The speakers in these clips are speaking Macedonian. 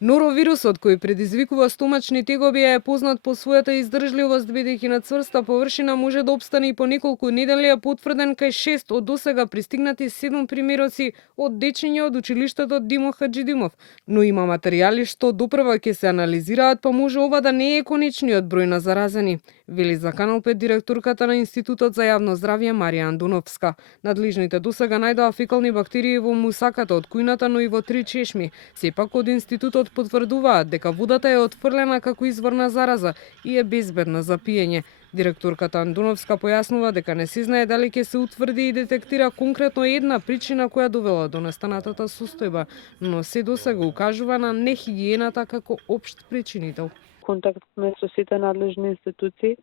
Норовирусот кој предизвикува стомачни тегоби е познат по својата издржливост, бидејќи на цврста површина може да опстане и по неколку недели, е потврден кај 6 од досега пристигнати 7 примероци од дечиња од училиштето Димо Хаџидимов. Но има материјали што допрва ќе се анализираат, па може ова да не е конечниот број на заразени, вели за Канал 5 директорката на Институтот за јавно здравје Марија Андуновска. Надлежните досега најдоа фекални бактерии во мусаката од кујната, но и во 3 чешми. Сепак од институтот потврдуваат дека водата е отфрлена како извор на зараза и е безбедна за пиење. Директорката Андуновска појаснува дека не се знае дали ќе се утврди и детектира конкретно една причина која довела до настанатата состојба, но се досега укажува на нехигиената како општ причинител. Контакт со сите надлежни институции,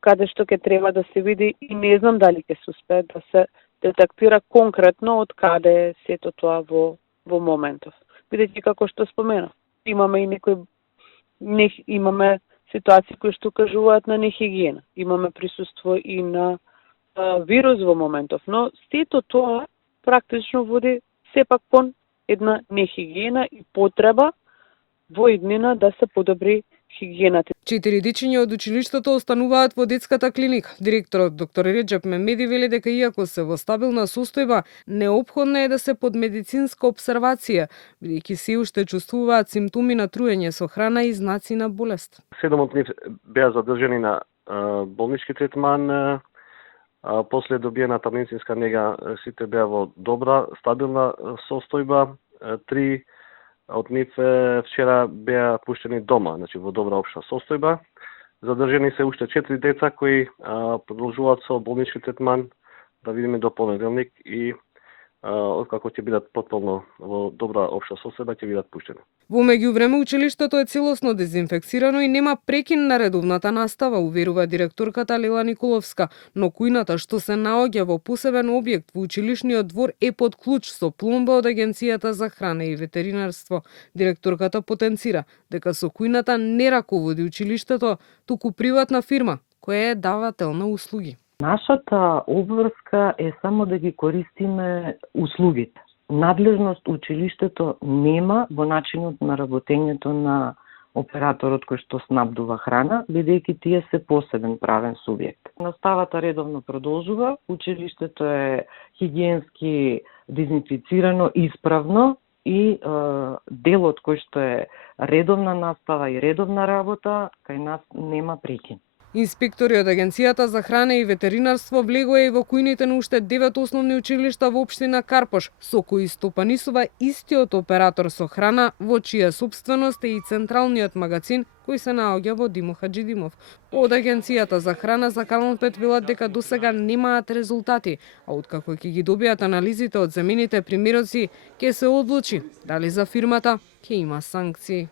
каде што ќе треба да се види и не знам дали ќе се успее да се детектира конкретно од каде е сето тоа во моментов. Бидејќи како што спомена, имаме и имаме ситуации кои што кажуваат на нехигиена. Имаме присуство и на вирус во моментов, но сето тоа практично води сепак кон една нехигиена и потреба во иднина да се подобри хигиената. 4 дечиња од училиштето остануваат во детската клиника. Директорот доктор Реџеп Мемеди вели дека иако се во стабилна состојба, неопходно е да се под медицинска обсервација, бидејќи се уште чувствуваат симптоми на труење со храна и знаци на болест. 7 од нив беа задржани на болнички третман, после добиената медицинска нега сите беа во добра, стабилна состојба. 3 од нив вчера беа пуштени дома, значи во добра општа состојба. Задржани се уште 4 деца кои продолжуваат со болнички третман, да видиме до понеделник, и откако ќе бидат потполно во добра општа состојба ќе бидат пуштени. Во меѓувреме училиштето е целосно дезинфекцирано и нема прекин на редовната настава, уверува директорката Лела Николовска, но кујната што се наоѓа во посебен објект во училишниот двор е под клуч со пломба од Агенцијата за храна и ветеринарство. Директорката потенцира дека со кујната не раководи училиштето, туку приватна фирма која е давател на услуги. Нашата обврска е само да ги користиме услугите. Надлежност училиштето нема во начинот на работењето на операторот кој што снабдува храна, бидејќи тие се посебен правен субјект. Наставата редовно продолжува, училиштето е хигиенски дезинфицирано исправно и делот кој што е редовна настава и редовна работа, кај нас нема прекин. Инспектори од Агенцијата за храна и ветеринарство влегоа и во кујните на уште 9 основни училишта во општина Карпош, со кои стопанисува истиот оператор со храна, во чија собственост е и централниот магазин кој се наоѓа во Димо Хаџидимов. Од Агенцијата за храна за Канал 5 велат дека досега немаат резултати, а откако ќе ги добијат анализите од земените примероци, ќе се одлучи дали за фирмата ќе има санкции.